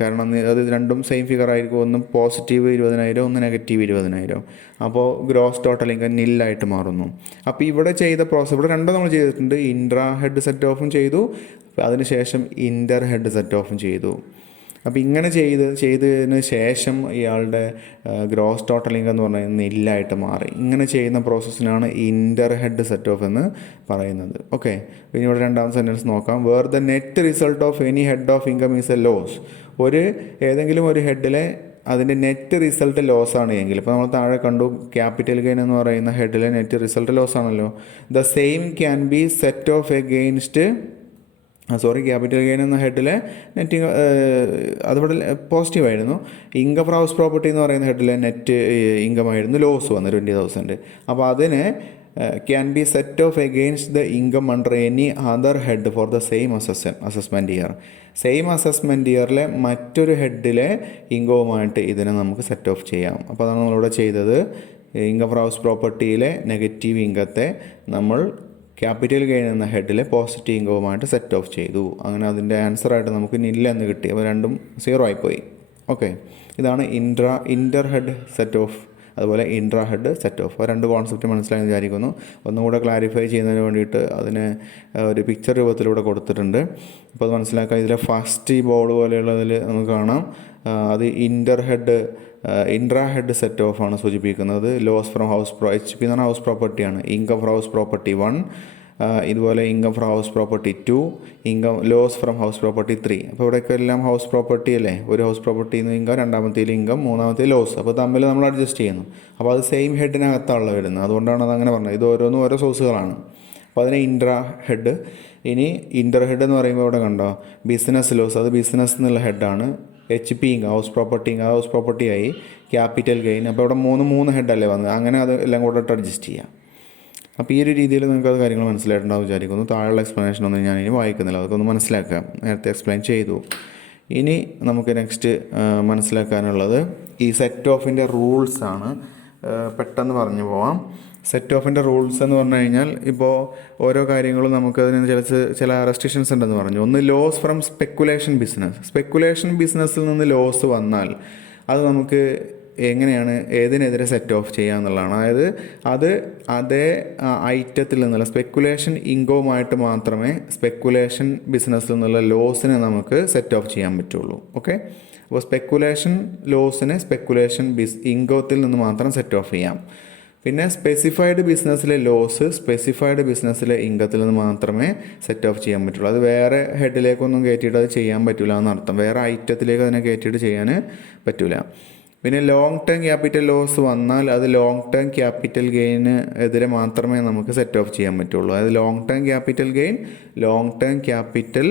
കാരണം അത് രണ്ടും സെയിം ഫിഗർ ആയിരിക്കും. ഒന്ന് പോസിറ്റീവ് 20,000, ഒന്ന് നെഗറ്റീവ് 20,000. അപ്പോൾ ഗ്രോസ് ടോട്ടൽ ഇൻകം നില്ലായിട്ട് മാറുന്നു. അപ്പോൾ ഇവിടെ ചെയ്ത പ്രോസസ്, ഇവിടെ രണ്ടും നമ്മൾ ചെയ്തിട്ടുണ്ട്. ഇൻട്രാ ഹെഡ് സെറ്റ് ഓഫും ചെയ്തു, അതിനുശേഷം ഇൻ്റർ ഹെഡ് സെറ്റ് ഓഫും ചെയ്തു. അപ്പോൾ ഇങ്ങനെ ചെയ്തതിന് ശേഷം ഇയാളുടെ ഗ്രോസ് ടോട്ടൽ ഇൻകം എന്ന് പറയുന്നത് നില്ലായിട്ട് മാറി. ഇങ്ങനെ ചെയ്യുന്ന പ്രോസസ്സിനാണ് ഇൻ്റർ ഹെഡ് സെറ്റ് ഓഫ് എന്ന് പറയുന്നത്. ഓക്കെ, പിന്നെ ഇവിടെ രണ്ടാമത്തെ സെൻറ്റൻസ് നോക്കാം. Where the net result of any head of income is a loss. ഏതെങ്കിലും ഒരു ഹെഡിലെ അതിൻ്റെ നെറ്റ് റിസൾട്ട് ലോസ് ആണ് എങ്കിൽ, ഇപ്പോൾ നമ്മൾ താഴെ കണ്ടു ക്യാപിറ്റൽ ഗെയിൻ എന്ന് പറയുന്ന ഹെഡിലെ നെറ്റ് റിസൾട്ട് ലോസ് ആണല്ലോ. The same can be set off against capital gain എന്ന ഹെഡിലെ നെറ്റ് അതിവിടെ പോസിറ്റീവ് ആയിരുന്നു. ഇൻകം ഫ്രം ഹൗസ് പ്രോപ്പർട്ടി എന്ന് പറയുന്ന ഹെഡിലെ നെറ്റ് ഇൻകം ആയിരുന്നു ലോസ് വന്ന് 20,000. അപ്പോൾ അതിന് can be set off against the income under any other head for the same assessment year. Same assessment ഇയറിലെ മറ്റൊരു ഹെഡിലെ ഇൻകവുമായിട്ട് ഇതിനെ നമുക്ക് സെറ്റ് ഓഫ് ചെയ്യാം. അപ്പോൾ അതാണ് നമ്മളിവിടെ ചെയ്തത്. ഇൻകം ഫ്രം ഹൗസ് പ്രോപ്പർട്ടിയിലെ നെഗറ്റീവ് ഇൻകത്തെ നമ്മൾ ക്യാപിറ്റൽ ഗെയിൻ എന്ന ഹെഡിലെ പോസിറ്റീവ് ഇൻകവുമായിട്ട് സെറ്റ് ഓഫ് ചെയ്തു. അങ്ങനെ അതിൻ്റെ ആൻസറായിട്ട് നമുക്ക് നില്ല എന്ന് കിട്ടി. അപ്പോൾ രണ്ടും 0 ആയിപ്പോയി. ഓക്കെ, ഇതാണ് ഇൻ്റർ ഹെഡ് സെറ്റ് ഓഫ്, അതുപോലെ ഇൻട്രാ ഹെഡ് സെറ്റ് ഓഫ്. ആ രണ്ട് കോൺസെപ്റ്റ് മനസ്സിലായെന്ന് വിചാരിക്കുന്നു. ഒന്നുകൂടെ ക്ലാരിഫൈ ചെയ്യുന്നതിന് വേണ്ടിയിട്ട് അതിന് ഒരു പിക്ചർ രൂപത്തിലൂടെ കൊടുത്തിട്ടുണ്ട്. അപ്പോൾ അത് മനസ്സിലാക്കാം. ഇതിലെ ഫസ്റ്റ് ഈ ബോർഡ് പോലെയുള്ളതിൽ നമുക്ക് കാണാം, അത് ഇൻട്രാ ഹെഡ് സെറ്റ് ഓഫ് ആണ് സൂചിപ്പിക്കുന്നത്. ലോസ് ഫ്രം HP എന്ന് പറഞ്ഞാൽ ഹൗസ് പ്രോപ്പർട്ടിയാണ്. ഇൻകം ഫ്രം ഹൗസ് പ്രോപ്പർട്ടി 1, ഇതുപോലെ income from house property 2, loss from house property 3. അപ്പോൾ ഇവിടെയൊക്കെ എല്ലാം ഹൗസ് പ്രോപ്പർട്ടി അല്ലേ. ഒരു ഹൗസ് പ്രോപ്പർട്ടിയിൽ നിന്ന് ഇൻകം, രണ്ടാമത്തേൽ ഇൻകം, മൂന്നാമത്തെ ലോസ്. അപ്പോൾ തമ്മിൽ നമ്മൾ അഡ്ജസ്റ്റ് ചെയ്യുന്നു. അപ്പോൾ അത് സെയിം ഹെഡിനകത്താണല്ലോ വരുന്നത്, അതുകൊണ്ടാണ് അതങ്ങനെ പറഞ്ഞത്. ഇത് ഓരോന്നും ഓരോ സോഴ്സുകളാണ്. അപ്പോൾ അതിനെ ഇൻട്രാ ഹെഡ്. ഇനി ഇൻ്റർ ഹെഡ് എന്ന് പറയുമ്പോൾ ഇവിടെ കണ്ടോ ബിസിനസ് ലോസ്, അത് ബിസിനസ് എന്നുള്ള ഹെഡാണ്. HP ഇൻകം ഹൗസ് പ്രോപ്പർട്ടി ആയി. ക്യാപിറ്റൽ ഗെയിൻ, അപ്പോൾ ഇവിടെ മൂന്ന് ഹെഡല്ലേ വന്നത്, അങ്ങനെ അത് എല്ലാം കൂടെ അഡ്ജസ്റ്റ് ചെയ്യാം. അപ്പോൾ ഈ ഒരു രീതിയിൽ നിങ്ങൾക്ക് അത് കാര്യങ്ങൾ മനസ്സിലായിട്ടുണ്ടാവും വിചാരിക്കുന്നു. താഴെയുള്ള എക്സ്പ്ലനേഷനൊന്നും ഞാൻ ഇനി വായിക്കുന്നില്ല, അതൊക്കെ ഒന്ന് മനസ്സിലാക്കാം. നേരത്തെ എക്സ്പ്ലെയിൻ ചെയ്തു. ഇനി നമുക്ക് നെക്സ്റ്റ് മനസ്സിലാക്കാനുള്ളത് ഈ സെറ്റ് ഓഫിൻ്റെ റൂൾസാണ്. പെട്ടെന്ന് പറഞ്ഞു പോവാം. സെറ്റ് ഓഫിൻ്റെ റൂൾസ് എന്ന് പറഞ്ഞു കഴിഞ്ഞാൽ, ഇപ്പോൾ ഓരോ കാര്യങ്ങളും നമുക്കതിന് ചില റെസ്ട്രിക്ഷൻസ് ഉണ്ടെന്ന് പറഞ്ഞു. ഒന്ന് ലോസ് ഫ്രം സ്പെക്കുലേഷൻ ബിസിനസ്സിൽ നിന്ന് ലോസ് വന്നാൽ അത് നമുക്ക് എങ്ങനെയാണ് ഏതിനെതിരെ സെറ്റ് ഓഫ് ചെയ്യുക എന്നുള്ളതാണ്. അതായത് അത് അതേ ഐറ്റത്തിൽ നിന്നുള്ള സ്പെക്കുലേഷൻ ഇൻകവുമായിട്ട് മാത്രമേ സ്പെക്കുലേഷൻ ബിസിനസ്സിൽ നിന്നുള്ള ലോസിനെ നമുക്ക് സെറ്റ് ഓഫ് ചെയ്യാൻ പറ്റുള്ളൂ. ഓക്കെ, അപ്പോൾ സ്പെക്കുലേഷൻ ലോസിനെ സ്പെക്കുലേഷൻ ഇൻകത്തിൽ നിന്ന് മാത്രം സെറ്റ് ഓഫ് ചെയ്യാം. പിന്നെ സ്പെസിഫൈഡ് ബിസിനസ്സിലെ ലോസ് സ്പെസിഫൈഡ് ബിസിനസ്സിലെ ഇൻകത്തിൽ നിന്ന് മാത്രമേ സെറ്റ് ഓഫ് ചെയ്യാൻ പറ്റുള്ളൂ. അത് വേറെ ഹെഡിലേക്കൊന്നും കയറ്റിയിട്ട് അത് ചെയ്യാൻ പറ്റില്ല എന്നർത്ഥം. വേറെ ഐറ്റത്തിലേക്ക് അതിനെ കയറ്റിയിട്ട് ചെയ്യാൻ പറ്റില്ല. പിന്നെ ലോങ് ടേം ക്യാപിറ്റൽ ലോസ് വന്നാൽ അത് ലോങ് ടേം ക്യാപിറ്റൽ ഗെയിന് എതിരെ മാത്രമേ നമുക്ക് സെറ്റ് ഓഫ് ചെയ്യാൻ പറ്റുള്ളൂ. അതായത് long term capital gain long term capital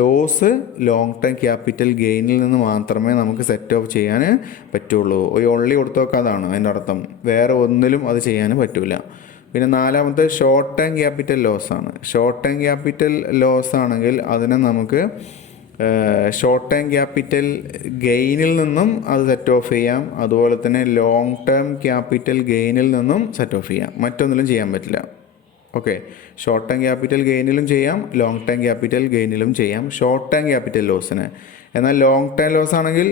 loss long term capital ഗെയിനിൽ നിന്ന് മാത്രമേ നമുക്ക് സെറ്റ് ഓഫ് ചെയ്യാൻ പറ്റുള്ളൂ. ഒരു ഒള്ളി കൊടുത്തു നോക്കാതാണ് അതിൻ്റെ അർത്ഥം. വേറെ ഒന്നിലും അത് ചെയ്യാൻ പറ്റില്ല. പിന്നെ നാലാമത്തെ ഷോർട്ട് ടേം ക്യാപിറ്റൽ ലോസ് ആണ്. ഷോർട്ട് ടേം ക്യാപിറ്റൽ ലോസ് ആണെങ്കിൽ അതിനെ നമുക്ക് ഷോർട്ട് ടേം ക്യാപിറ്റൽ ഗെയിനിൽ നിന്നും അത് സെറ്റ് ഓഫ് ചെയ്യാം. അതുപോലെ തന്നെ ലോങ് ടേം ക്യാപിറ്റൽ ഗെയിനിൽ നിന്നും സെറ്റ് ഓഫ് ചെയ്യാം. മറ്റൊന്നിലും ചെയ്യാൻ പറ്റില്ല. ഓക്കെ, ഷോർട്ട് ടേം ക്യാപിറ്റൽ ഗെയിനിലും ചെയ്യാം, ലോങ് ടേം ക്യാപിറ്റൽ ഗെയിനിലും ചെയ്യാം ഷോർട്ട് ടേം ക്യാപിറ്റൽ ലോസിന്. എന്നാൽ ലോങ് ടേം ലോസ് ആണെങ്കിൽ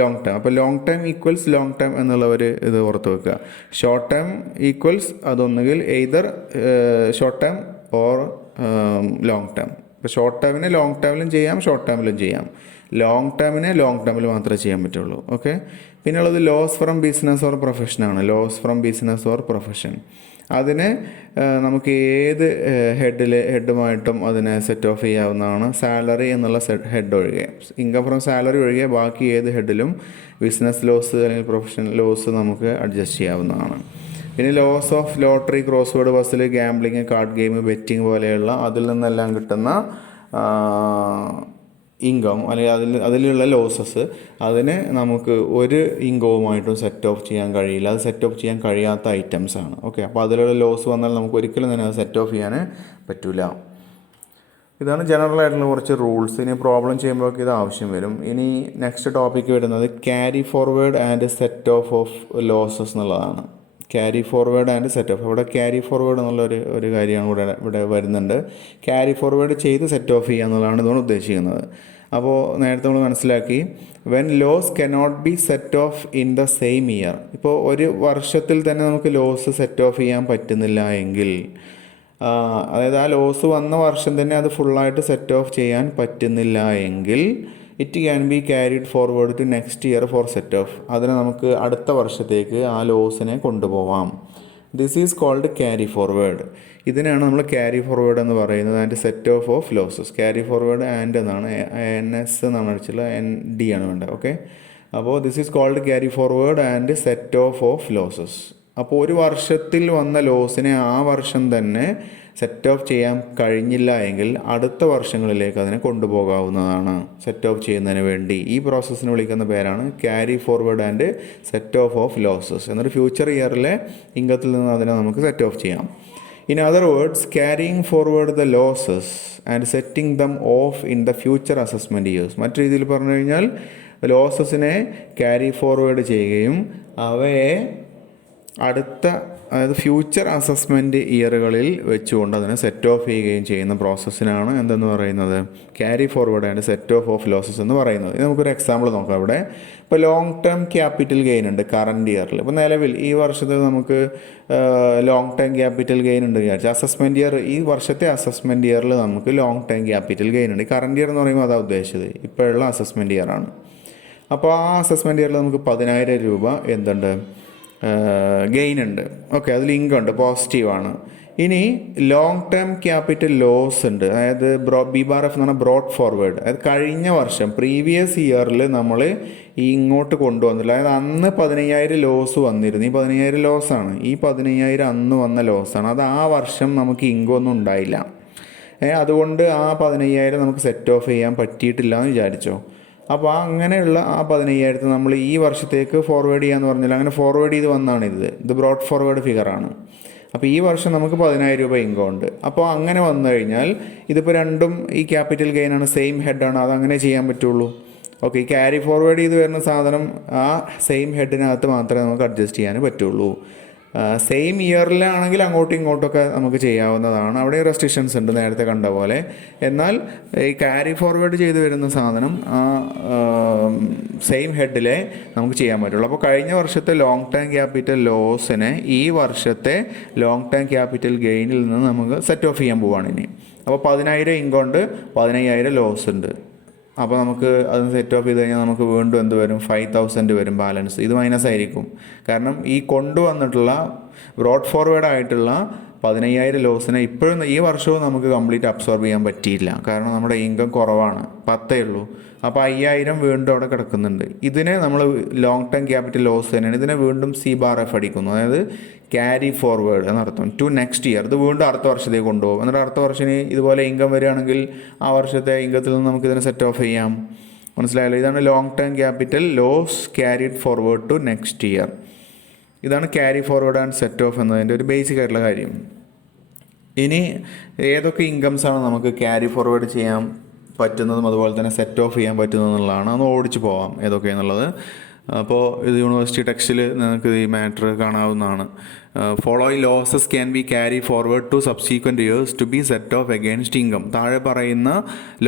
ലോങ് ടേം. അപ്പോൾ long term equals long term എന്നുള്ളവർ ഇത് ഓർത്ത് വെക്കുക. ഷോർട്ട് ടേം ഈക്വൽസ് അതൊന്നുകിൽ either short term or long term. ഇപ്പോൾ ഷോർട്ട് ടേമിനെ ലോങ് ടേമിലും ചെയ്യാം, ഷോർട്ട് ടേമിലും ചെയ്യാം. ലോങ് ടേമിനെ ലോങ് ടേമിൽ മാത്രമേ ചെയ്യാൻ പറ്റുള്ളൂ. ഓക്കെ, പിന്നെ ഉള്ളത് ലോസ് ഫ്രം ബിസിനസ് ഓർ പ്രൊഫഷനാണ്. Loss from business or profession അതിന് നമുക്ക് ഏത് ഹെഡുമായിട്ടും അതിനെ സെറ്റ് ഓഫ് ചെയ്യാവുന്നതാണ്. സാലറി എന്നുള്ള ഹെഡ് ഒഴികെ, ഇൻകം ഫ്രം സാലറി ഒഴികെ ബാക്കി ഏത് ഹെഡിലും ബിസിനസ് ലോസ് അല്ലെങ്കിൽ പ്രൊഫഷണൽ ലോസ് നമുക്ക് അഡ്ജസ്റ്റ് ചെയ്യാവുന്നതാണ്. പിന്നെ loss of lottery, crossword puzzle, gambling, card game, betting പോലെയുള്ള അതിൽ നിന്നെല്ലാം കിട്ടുന്ന ഇൻകം അല്ലെങ്കിൽ അതിലുള്ള ലോസസ് അതിന് നമുക്ക് ഒരു ഇൻകവുമായിട്ടും സെറ്റ് ഓഫ് ചെയ്യാൻ കഴിയില്ല. അത് സെറ്റ് ഓഫ് ചെയ്യാൻ കഴിയാത്ത ഐറ്റംസ് ആണ്. ഓക്കെ, അപ്പോൾ അതിലുള്ള ലോസ് വന്നാൽ നമുക്ക് ഒരിക്കലും തന്നെ അത് സെറ്റ് ഓഫ് ചെയ്യാൻ പറ്റില്ല. ഇതാണ് ജനറൽ ആയിട്ടുള്ള കുറച്ച് റൂൾസ്. ഇനി പ്രോബ്ലം ചെയ്യുമ്പോഴൊക്കെ ഇത് ആവശ്യം വരും. ഇനി നെക്സ്റ്റ് ടോപ്പിക്ക് വരുന്നത് carry forward and set off losses എന്നുള്ളതാണ്. Carry forward and set off. ഇവിടെ ക്യാരി ഫോർവേഡ് എന്നുള്ളൊരു കാര്യമാണ് ഇവിടെ വരുന്നുണ്ട്. ക്യാരി ഫോർവേഡ് ചെയ്ത് സെറ്റ് ഓഫ് ചെയ്യുക എന്നുള്ളതാണ് ഇതുകൊണ്ട് ഉദ്ദേശിക്കുന്നത്. അപ്പോൾ നേരത്തെ നമ്മൾ മനസ്സിലാക്കി when loss cannot be set off in the same year. ഇപ്പോൾ ഒരു വർഷത്തിൽ തന്നെ നമുക്ക് ലോസ് സെറ്റ് ഓഫ് ചെയ്യാൻ പറ്റുന്നില്ല എങ്കിൽ, അതായത് ആ ലോസ് വന്ന വർഷം തന്നെ അത് ഫുള്ളായിട്ട് സെറ്റ് ഓഫ് ചെയ്യാൻ പറ്റുന്നില്ല എങ്കിൽ it can be carried forward to next year for set off. അതിനെ നമുക്ക് അടുത്ത വർഷത്തേക്ക് ആ ലോസിനെ കൊണ്ടുപോവാം. This is called carry forward. ഇതിനാണ് നമ്മൾ ക്യാരി ഫോർവേഡ് എന്ന് പറയുന്നത്. And set off losses. Carry forward and എന്നാണ്, NS എന്നാണ് അടിച്ചുള്ള, ND ആണ് വേണ്ടത്. ഓക്കെ, അപ്പോൾ this is called carry forward and set off losses. അപ്പോൾ ഒരു വർഷത്തിൽ വന്ന ലോസിനെ ആ വർഷം തന്നെ സെറ്റ് ഓഫ് ചെയ്യാൻ കഴിഞ്ഞില്ല എങ്കിൽ അടുത്ത വർഷങ്ങളിലേക്ക് അതിനെ കൊണ്ടുപോകാവുന്നതാണ് സെറ്റ് ഓഫ് ചെയ്യുന്നതിന് വേണ്ടി. ഈ പ്രോസസ്സിന് വിളിക്കുന്ന പേരാണ് carry forward and set off losses. എന്നൊരു ഫ്യൂച്ചർ ഇയറിലെ ഇൻകത്തിൽ നിന്ന് അതിനെ നമുക്ക് സെറ്റ് ഓഫ് ചെയ്യാം. In other words, carrying forward the losses and setting dum of in the future assessment years. മറ്റു രീതിയിൽ പറഞ്ഞു കഴിഞ്ഞാൽ ലോസസിനെ ക്യാരി ഫോർവേഡ് ചെയ്യുകയും അവയെ അടുത്ത, അതായത് ഫ്യൂച്ചർ അസസ്മെൻറ്റ് ഇയറുകളിൽ വെച്ചുകൊണ്ട് അതിനെ സെറ്റ് ഓഫ് ചെയ്യുകയും ചെയ്യുന്ന പ്രോസസ്സിനാണ് എന്തെന്ന് പറയുന്നത് carry forward and set off losses എന്ന് പറയുന്നത്. ഇത് നമുക്കൊരു എക്സാമ്പിൾ നോക്കാം. ഇവിടെ ഇപ്പോൾ ലോങ് ടേം ക്യാപിറ്റൽ ഗെയിൻ ഉണ്ട് കറണ്ട് ഇയറിൽ. ഇപ്പോൾ നിലവിൽ ഈ വർഷത്തിൽ നമുക്ക് ലോങ് ടേം ക്യാപിറ്റൽ ഗെയിൻ ഉണ്ട് വിചാരിച്ചു. അസസ്മെൻറ്റ് ഇയർ, ഈ വർഷത്തെ അസസ്മെൻറ്റ് ഇയറിൽ നമുക്ക് ലോങ് ടേം ക്യാപിറ്റൽ ഗെയിൻ ഉണ്ട്. കറണ്ട് ഇയർ എന്ന് പറയുമ്പോൾ അതാണ് ഉദ്ദേശിച്ചത്, ഇപ്പോഴുള്ള അസസ്മെൻറ്റ് ഇയറാണ്. അപ്പോൾ ആ അസസ്മെൻറ്റ് ഇയറിൽ നമുക്ക് 10,000 രൂപ എന്തുണ്ട്, ഗെയിൻ ഉണ്ട്. ഓക്കെ, അതിൽ ഇൻകം ഉണ്ട്, പോസിറ്റീവാണ്. ഇനി ലോങ് ടേം ക്യാപിറ്റൽ ലോസ് ഉണ്ട്. അതായത് BRF എന്ന് പറഞ്ഞാൽ ബ്രോഡ് ഫോർവേഡ്. അതായത് കഴിഞ്ഞ വർഷം പ്രീവിയസ് ഇയറിൽ നമ്മൾ ഇങ്ങോട്ട് കൊണ്ടുവന്നില്ല. അതായത് അന്ന് 15,000 ലോസ് വന്നിരുന്നു. ഈ 15,000 ലോസാണ്. ഈ 15,000 അന്ന് വന്ന ലോസാണ്. അത് ആ വർഷം നമുക്ക് ഇൻകം ഒന്നും ഉണ്ടായില്ല. അതുകൊണ്ട് ആ 15,000 നമുക്ക് സെറ്റ് ഓഫ് ചെയ്യാൻ പറ്റിയിട്ടില്ല എന്ന് വിചാരിച്ചോ. അപ്പോൾ അങ്ങനെയുള്ള ആ 15,000 നമ്മൾ ഈ വർഷത്തേക്ക് ഫോർവേഡ് ചെയ്യാന്ന് പറഞ്ഞില്ല. അങ്ങനെ ഫോർവേഡ് ചെയ്ത് വന്നാണ് ഇത് ബ്രോഡ് ഫോർവേഡ് ഫിഗറാണ്. അപ്പോൾ ഈ വർഷം നമുക്ക് 10,000 രൂപ ഇൻകം ഉണ്ട്. അപ്പോൾ അങ്ങനെ വന്നു കഴിഞ്ഞാൽ ഇതിപ്പോൾ രണ്ടും ഈ ക്യാപിറ്റൽ ഗെയിനാണ്, സെയിം ഹെഡാണ്, അതങ്ങനെ ചെയ്യാൻ പറ്റുള്ളൂ. ഓക്കെ, ഈ ക്യാരി ഫോർവേഡ് ചെയ്ത് വരുന്ന സാധനം ആ സെയിം ഹെഡിനകത്ത് മാത്രമേ നമുക്ക് അഡ്ജസ്റ്റ് ചെയ്യാൻ പറ്റുള്ളൂ. സെയിം ഇയറിലാണെങ്കിൽ അങ്ങോട്ടും ഇങ്ങോട്ടൊക്കെ നമുക്ക് ചെയ്യാവുന്നതാണ്. അവിടെ റെസ്ട്രിക്ഷൻസ് ഉണ്ട് നേരത്തെ കണ്ട പോലെ. എന്നാൽ ഈ ക്യാരി ഫോർവേഡ് ചെയ്ത് വരുന്ന സാധനം ആ സെയിം ഹെഡിലെ നമുക്ക് ചെയ്യാൻ പറ്റുള്ളൂ. അപ്പോൾ കഴിഞ്ഞ വർഷത്തെ ലോങ് ടേം ക്യാപിറ്റൽ ലോസിനെ ഈ വർഷത്തെ ലോങ് ടേം ക്യാപിറ്റൽ ഗെയിനിൽ നിന്ന് നമുക്ക് സെറ്റ് ഓഫ് ചെയ്യാൻ പോവുകയാണ് ഇനി. അപ്പോൾ 10,000 ഇൻകം ഉണ്ട്, 15,000 ലോസ് ഉണ്ട്. അപ്പോൾ നമുക്ക് അത് സെറ്റ് ഓഫ് ചെയ്ത് കഴിഞ്ഞാൽ നമുക്ക് വീണ്ടും എന്ത് വരും, 5,000 വരും ബാലൻസ്. ഇത് മൈനസ് ആയിരിക്കും. കാരണം ഈ കൊണ്ടുവന്നിട്ടുള്ള ബ്രോഡ് ഫോർവേഡ് ആയിട്ടുള്ള 15,000 ലോസിനെ ഇപ്പോഴും ഈ വർഷവും നമുക്ക് കംപ്ലീറ്റ് അബ്സോർബ് ചെയ്യാൻ പറ്റിയില്ല. കാരണം നമ്മുടെ ഇൻകം കുറവാണ്, 10 ഉള്ളൂ. അപ്പോൾ 5,000 വീണ്ടും അവിടെ കിടക്കുന്നുണ്ട്. ഇതിനെ നമ്മൾ ലോങ് ടേം ക്യാപിറ്റൽ ലോസ് തന്നെയാണ്. ഇതിനെ വീണ്ടും CBARF അടിക്കുന്നു. അതായത് ക്യാരി ഫോർവേഡ് എന്നർത്ഥം ടു നെക്സ്റ്റ് ഇയർ. ഇത് വീണ്ടും അടുത്ത വർഷത്തേക്ക് കൊണ്ടുപോകും. എന്നിട്ട് അടുത്ത വർഷം ഇതുപോലെ ഇൻകം വരികയാണെങ്കിൽ ആ വർഷത്തെ ഇൻകത്തിൽ നിന്ന് നമുക്ക് ഇതിനെ സെറ്റ് ഓഫ് ചെയ്യാം. മനസ്സിലായല്ലോ? ഇതാണ് long term capital loss carried forward to next year. ഇതാണ് carry forward and set off എന്നതിൻ്റെ ഒരു ബേസിക് ആയിട്ടുള്ള കാര്യം. ഇനി ഏതൊക്കെ ഇൻകംസാണ് നമുക്ക് ക്യാരി ഫോർവേഡ് ചെയ്യാൻ പറ്റുന്നതും അതുപോലെ തന്നെ സെറ്റ് ഓഫ് ചെയ്യാൻ പറ്റുന്നതെന്നുള്ളതാണ്. അതൊന്ന് ഓടിച്ച് പോവാം ഏതൊക്കെയാണെന്നുള്ളത്. അപ്പോൾ ഇത് യൂണിവേഴ്സിറ്റി ടെക്സ്റ്റിൽ നിങ്ങൾക്ക് ഈ മാറ്റർ കാണാവുന്നതാണ്. Following losses can be carry forward to subsequent years to be set off against income. താഴെ പറയുന്ന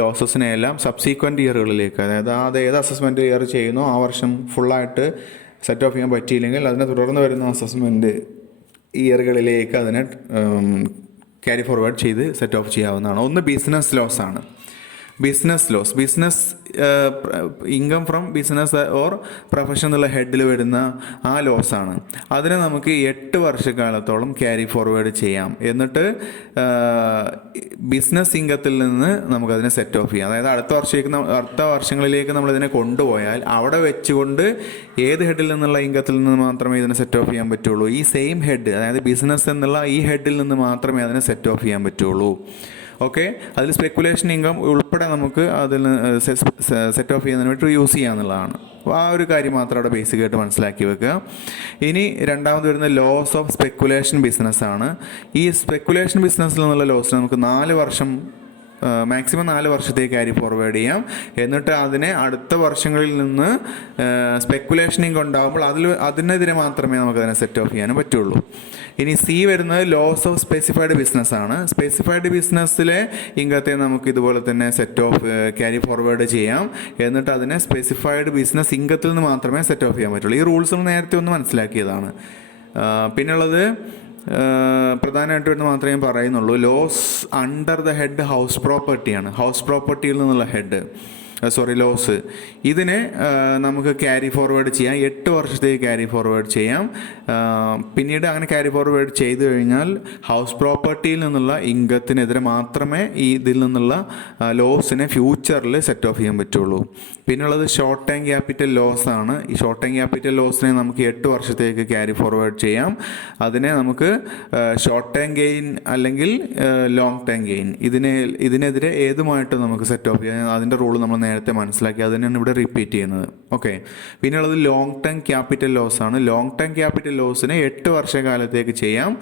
ലോസസിനെല്ലാം സബ്സീക്വൻറ്റ് ഇയറുകളിലേക്ക്, അതായത് അത് ഏത് അസസ്മെൻറ്റ് ഇയർ ചെയ്യുന്നോ ആ വർഷം ഫുള്ളായിട്ട് സെറ്റ് ഓഫ് ചെയ്യാൻ പറ്റിയില്ലെങ്കിൽ അതിനെ തുടർന്ന് വരുന്ന അസസ്മെൻറ്റ് ഇയറുകളിലേക്ക് അതിനെ ക്യാരി ഫോർവേഡ് ചെയ്ത് സെറ്റ് ഓഫ് ചെയ്യാവുന്നതാണ്. ഒന്ന് ബിസിനസ് ലോസ് ആണ്. Business income from business or profession എന്നുള്ള ഹെഡിൽ വരുന്ന ആ ലോസാണ്. അതിനെ നമുക്ക് 8 വർഷക്കാലത്തോളം ക്യാരി ഫോർവേഡ് ചെയ്യാം. എന്നിട്ട് ബിസിനസ് ഇൻകത്തിൽ നിന്ന് നമുക്കതിനെ സെറ്റ് ഓഫ് ചെയ്യാം. അതായത് അടുത്ത വർഷങ്ങളിലേക്ക് നമ്മളിതിനെ കൊണ്ടുപോയാൽ അവിടെ വെച്ചുകൊണ്ട് ഏത് ഹെഡിൽ നിന്നുള്ള ഇൻകത്തിൽ നിന്ന് മാത്രമേ ഇതിനെ സെറ്റ് ഓഫ് ചെയ്യാൻ പറ്റുള്ളൂ? ഈ സെയിം ഹെഡ്, അതായത് ബിസിനസ് എന്നുള്ള ഈ ഹെഡിൽ നിന്ന് മാത്രമേ അതിനെ സെറ്റ് ഓഫ് ചെയ്യാൻ പറ്റുള്ളൂ. ഓക്കെ, അതിൽ സ്പെക്കുലേഷൻ ഇൻകം ഉൾപ്പെടെ നമുക്ക് അതിൽ സെറ്റ് ഓഫ് ചെയ്യുന്നതിന് വേണ്ടി യൂസ് ചെയ്യാന്നുള്ളതാണ്. ആ ഒരു കാര്യം മാത്രം അവിടെ ബേസിക്കായിട്ട് മനസ്സിലാക്കി വെക്കുക. ഇനി രണ്ടാമത് വരുന്ന ലോസ് ഓഫ് സ്പെക്കുലേഷൻ ബിസിനസ്സാണ്. ഈ സ്പെക്കുലേഷൻ ബിസിനസ്സിൽ നിന്നുള്ള ലോസ് നമുക്ക് 4 വർഷം മാക്സിമം 4 വർഷത്തേക്ക് ക്യാരി ഫോർവേഡ് ചെയ്യാം. എന്നിട്ട് അതിനെ അടുത്ത വർഷങ്ങളിൽ നിന്ന് സ്പെക്കുലേഷൻ ഇൻകം ഉണ്ടാകുമ്പോൾ അതിനെതിരെ മാത്രമേ നമുക്കതിനെ സെറ്റ് ഓഫ് ചെയ്യാനും പറ്റുള്ളൂ. ഇനി സി വരുന്നത് ലോസ് ഓഫ് സ്പെസിഫൈഡ് ബിസിനസ്സാണ്. സ്പെസിഫൈഡ് ബിസിനസ്സിലെ ഇൻകത്തെ നമുക്ക് ഇതുപോലെ തന്നെ സെറ്റ് ഓഫ് ക്യാരി ഫോർവേഡ് ചെയ്യാം. എന്നിട്ട് അതിനെ സ്പെസിഫൈഡ് ബിസിനസ് ഇൻകത്തിൽ നിന്ന് മാത്രമേ സെറ്റ് ഓഫ് ചെയ്യാൻ പറ്റുള്ളൂ. ഈ റൂൾസ് നമ്മൾ നേരത്തെ ഒന്ന് മനസ്സിലാക്കിയതാണ്. പിന്നുള്ളത് പ്രധാനമായിട്ട് വരുന്ന മാത്രമേ ഞാൻ പറയുന്നുള്ളൂ, loss under the head house പ്രോപ്പർട്ടിയാണ്. ഹൗസ് പ്രോപ്പർട്ടിയിൽ നിന്നുള്ള ലോസ് ഇതിനെ നമുക്ക് ക്യാരി ഫോർവേഡ് ചെയ്യാം. 8 വർഷത്തേക്ക് ക്യാരി ഫോർവേഡ് ചെയ്യാം. പിന്നീട് അങ്ങനെ ക്യാരി ഫോർവേഡ് ചെയ്തു കഴിഞ്ഞാൽ ഹൗസ് പ്രോപ്പർട്ടിയിൽ നിന്നുള്ള ഇൻകത്തിനെതിരെ മാത്രമേ ഇതിൽ നിന്നുള്ള ലോസിനെ ഫ്യൂച്ചറിൽ സെറ്റ് ഓഫ് ചെയ്യാൻ പറ്റുള്ളൂ. പിന്നുള്ളത് ഷോർട്ട് ടൈം ക്യാപിറ്റൽ ലോസ് ആണ്. ഈ ഷോർട്ട് ടൈം ക്യാപിറ്റൽ ലോസിനെ നമുക്ക് 8 വർഷത്തേക്ക് ക്യാരി ഫോർവേഡ് ചെയ്യാം. അതിനെ നമുക്ക് ഷോർട്ട് ടൈം ഗെയിൻ അല്ലെങ്കിൽ ലോങ് ടൈം ഗെയിൻ ഇതിനെതിരെ ഏതുമായിട്ട് നമുക്ക് സെറ്റ് ഓഫ് ചെയ്യാം. അതിൻ്റെ റൂൾ നമ്മൾ നേരത്തെ മനസ്സിലാക്കി, അത് തന്നെയാണ് ഇവിടെ റിപ്പീറ്റ് ചെയ്യുന്നത്. ഓക്കെ, പിന്നെയുള്ളത് ലോങ് ടൈം ക്യാപിറ്റൽ ലോസ് ആണ്. ലോങ് ടൈം ക്യാപിറ്റൽ ലോസിനെ 8 വർഷക്കാലത്തേക്ക് ചെയ്യാം.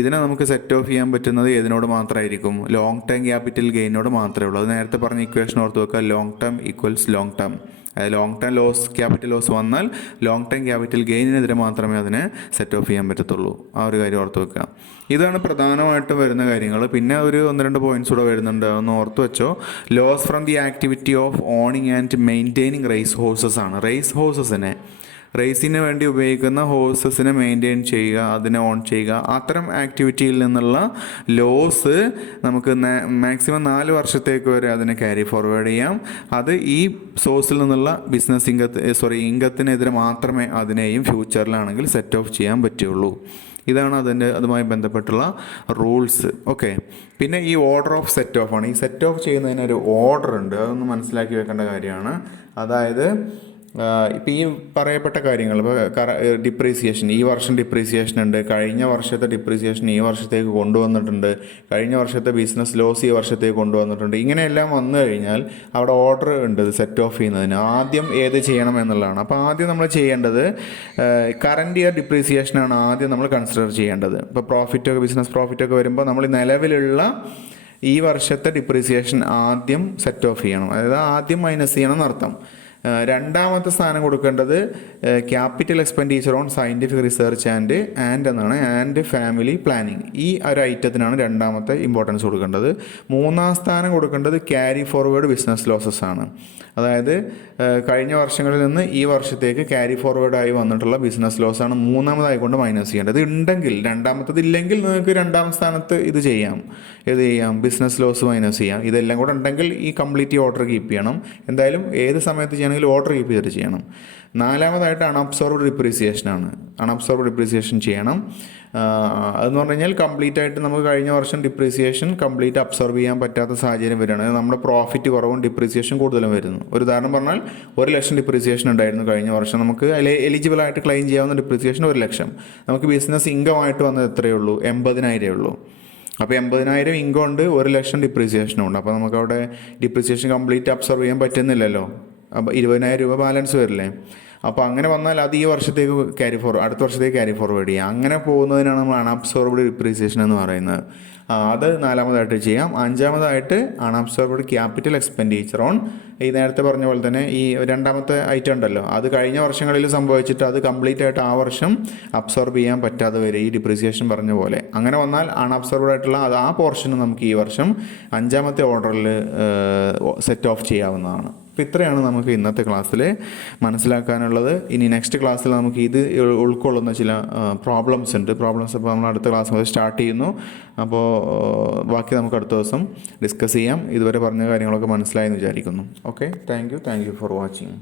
ഇതിനെ നമുക്ക് സെറ്റ് ഓഫ് ചെയ്യാൻ പറ്റുന്നത് ഏതിനോട് മാത്രമായിരിക്കും? ലോങ് ടൈം ക്യാപിറ്റൽ ഗെയിനോട് മാത്രമേ ഉള്ളൂ. അത് നേരത്തെ പറഞ്ഞ ഇക്വേഷൻ ഓർത്ത് വെക്കുക. Long term equals long term. അതായത് ലോങ് ടൈം ക്യാപിറ്റൽ ലോസ് വന്നാൽ ലോങ് ടൈം ക്യാപിറ്റൽ ഗെയിനിനെതിരെ മാത്രമേ അതിനെ സെറ്റ് ഓഫ് ചെയ്യാൻ പറ്റത്തുള്ളൂ. ആ ഒരു കാര്യം ഓർത്ത് വെക്കുക. ഇതാണ് പ്രധാനമായിട്ടും വരുന്ന കാര്യങ്ങൾ. പിന്നെ ഒരു 1-2 പോയിന്റ്സ് കൂടെ വരുന്നുണ്ട്, ഒന്ന് ഓർത്ത് വെച്ചോ. Loss from the activity of owning and maintaining race horses ആണ്. റേസിന് വേണ്ടി ഉപയോഗിക്കുന്ന ഹോഴ്സസിനെ മെയിൻറ്റെയിൻ ചെയ്യുക, അതിനെ ഓൺ ചെയ്യുക, അത്തരം ആക്ടിവിറ്റിയിൽ നിന്നുള്ള ലോസ് നമുക്ക് മാക്സിമം 4 വർഷത്തേക്ക് വരെ അതിനെ ക്യാരി ഫോർവേഡ് ചെയ്യാം. അത് ഈ സോഴ്സിൽ നിന്നുള്ള ഇൻകത്തിനെതിരെ മാത്രമേ അതിനെയും ഫ്യൂച്ചറിലാണെങ്കിൽ സെറ്റ് ഓഫ് ചെയ്യാൻ പറ്റുള്ളൂ. ഇതാണ് അതുമായി ബന്ധപ്പെട്ടുള്ള റൂൾസ്. ഓക്കെ, പിന്നെ ഈ ഓർഡർ ഓഫ് സെറ്റ് ഓഫ് ആണ്. ഈ സെറ്റ് ഓഫ് ചെയ്യുന്നതിനൊരു ഓർഡർ ഉണ്ട്, അതൊന്ന് മനസ്സിലാക്കി വെക്കേണ്ട കാര്യമാണ്. അതായത് ഇപ്പം ഈ പറയപ്പെട്ട കാര്യങ്ങൾ, ഇപ്പോൾ ഡിപ്രീസിയേഷൻ, ഈ വർഷം ഡിപ്രീസിയേഷൻ ഉണ്ട്, കഴിഞ്ഞ വർഷത്തെ ഡിപ്രീസിയേഷൻ ഈ വർഷത്തേക്ക് കൊണ്ടുവന്നിട്ടുണ്ട്, കഴിഞ്ഞ വർഷത്തെ ബിസിനസ് ലോസ് ഈ വർഷത്തേക്ക് കൊണ്ടുവന്നിട്ടുണ്ട്. ഇങ്ങനെയെല്ലാം വന്നു കഴിഞ്ഞാൽ അവിടെ ഓർഡർ ഉണ്ട് സെറ്റ് ഓഫ് ചെയ്യുന്നതിന്. ആദ്യം ഏത് ചെയ്യണം എന്നുള്ളതാണ്. അപ്പോൾ ആദ്യം നമ്മൾ ചെയ്യേണ്ടത് കറൻറ്റ് ഇയർ ഡിപ്രീസിയേഷനാണ് ആദ്യം നമ്മൾ കൺസിഡർ ചെയ്യേണ്ടത്. ഇപ്പോൾ ബിസിനസ് പ്രോഫിറ്റൊക്കെ വരുമ്പോൾ നമ്മൾ നിലവിലുള്ള ഈ വർഷത്തെ ഡിപ്രീസിയേഷൻ ആദ്യം സെറ്റ് ഓഫ് ചെയ്യണം. അതായത് ആദ്യം മൈനസ് ചെയ്യണം എന്നർത്ഥം. രണ്ടാമത്തെ സ്ഥാനം കൊടുക്കേണ്ടത് capital expenditure on scientific research and എന്നാണ്, ആൻഡ് ഫാമിലി പ്ലാനിങ്. ഈ ഒരു ഐറ്റത്തിനാണ് രണ്ടാമത്തെ ഇമ്പോർട്ടൻസ് കൊടുക്കേണ്ടത്. മൂന്നാം സ്ഥാനം കൊടുക്കേണ്ടത് ക്യാരി ഫോർവേഡ് ബിസിനസ് ലോസസ് ആണ്. അതായത് കഴിഞ്ഞ വർഷങ്ങളിൽ നിന്ന് ഈ വർഷത്തേക്ക് ക്യാരി ഫോർവേഡായി വന്നിട്ടുള്ള ബിസിനസ് ലോസ് ആണ് മൂന്നാമതായി കൊണ്ട് മൈനസ് ചെയ്യേണ്ടത്. ഉണ്ടെങ്കിൽ, രണ്ടാമത്തത് ഇല്ലെങ്കിൽ നിങ്ങൾക്ക് രണ്ടാം സ്ഥാനത്ത് ഇത് ചെയ്യാം. ബിസിനസ് ലോസ് മൈനസ് ചെയ്യാം. ഇതെല്ലാം കൂടെ ഉണ്ടെങ്കിൽ ഈ കംപ്ലീറ്റ് ഓർഡർ കീപ്പ് ചെയ്യണം. എന്തായാലും ഏത് സമയത്ത് ചെയ്യണമെങ്കിലും ഓർഡർ കീപ്പ് ചെയ്തിട്ട് ചെയ്യണം. നാലാമതായിട്ട് അൺഅബ്സോർബ്ഡ് ഡിപ്രീസിയേഷൻ ആണ്. അൺഅബ്സോർബ്ഡ് ഡിപ്രീസിയേഷൻ ചെയ്യണം. അതെന്ന് പറഞ്ഞു കഴിഞ്ഞാൽ കംപ്ലീറ്റ് ആയിട്ട് നമുക്ക് കഴിഞ്ഞ വർഷം ഡിപ്രീസിയേഷൻ കംപ്ലീറ്റ് അബ്സോർബ് ചെയ്യാൻ പറ്റാത്ത സാഹചര്യം വരികയാണ്. നമ്മുടെ പ്രോഫിറ്റ് കുറവും ഡിപ്രീസിയേഷൻ കൂടുതലും വരുന്നു. ഒരു ഉദാഹരണം പറഞ്ഞാൽ 1,00,000 ഡിപ്രീസിയേഷൻ ഉണ്ടായിരുന്നു കഴിഞ്ഞ വർഷം. നമുക്ക് എലിജിബിൾ ആയിട്ട് ക്ലെയിം ചെയ്യാവുന്ന ഡിപ്രീസിയേഷൻ 1,00,000. നമുക്ക് ബിസിനസ് ഇൻകം ആയിട്ട് വന്നത് എത്രയേ ഉള്ളൂ? 80,000 ഉള്ളൂ. അപ്പോൾ 80,000 ഇൻകം ഉണ്ട്, 1,00,000 ഡിപ്രീസിയേഷനും ഉണ്ട്. അപ്പോൾ നമുക്കവിടെ ഡിപ്രീസിയേഷൻ കംപ്ലീറ്റ് അബ്സോർബ് ചെയ്യാൻ പറ്റുന്നില്ലല്ലോ. അപ്പോൾ 20,000 രൂപ ബാലൻസ് വരില്ലേ? അപ്പോൾ അങ്ങനെ വന്നാൽ അത് ഈ വർഷത്തേക്ക് അടുത്ത വർഷത്തേക്ക് ക്യാരി ഫോർവേഡ് ചെയ്യാം. അങ്ങനെ പോകുന്നതിനാണ് നമ്മൾ അൺഅബ്സോർബ്ഡ് ഡിപ്രീസിയേഷൻ എന്ന് പറയുന്നത്. അത് നാലാമതായിട്ട് ചെയ്യാം. അഞ്ചാമതായിട്ട് അൺഅബ്സോർബ്ഡ് ക്യാപിറ്റൽ എക്സ്പെൻഡിച്ചർ ഓൺ, ഈ നേരത്തെ പറഞ്ഞ പോലെ തന്നെ ഈ രണ്ടാമത്തെ ഐറ്റം ഉണ്ടല്ലോ, അത് കഴിഞ്ഞ വർഷങ്ങളിൽ സംഭവിച്ചിട്ട് അത് കംപ്ലീറ്റ് ആയിട്ട് ആ വർഷം അബ്സോർബ് ചെയ്യാൻ പറ്റാതെ വരും, ഈ ഡിപ്രീസിയേഷൻ പറഞ്ഞ പോലെ. അങ്ങനെ വന്നാൽ അൺഅബ്സോർബ്ഡ് ആയിട്ടുള്ള ആ പോർഷന് നമുക്ക് ഈ വർഷം അഞ്ചാമത്തെ ഓർഡറിൽ സെറ്റ് ഓഫ് ചെയ്യാവുന്നതാണ്. അപ്പോൾ ഇത്രയാണ് നമുക്ക് ഇന്നത്തെ ക്ലാസ്സിൽ മനസ്സിലാക്കാനുള്ളത്. ഇനി നെക്സ്റ്റ് ക്ലാസ്സിൽ നമുക്ക് ഇത് ഉൾക്കൊള്ളുന്ന ചില പ്രോബ്ലംസ് ഉണ്ട്. പ്രോബ്ലംസ് അപ്പോൾ നമ്മൾ അടുത്ത ക്ലാസ് മുതൽ സ്റ്റാർട്ട് ചെയ്യുന്നു. അപ്പോൾ ബാക്കി നമുക്ക് അടുത്ത ദിവസം ഡിസ്കസ് ചെയ്യാം. ഇതുവരെ പറഞ്ഞ കാര്യങ്ങളൊക്കെ മനസ്സിലായെന്ന് വിചാരിക്കുന്നു. Okay, thank you for watching.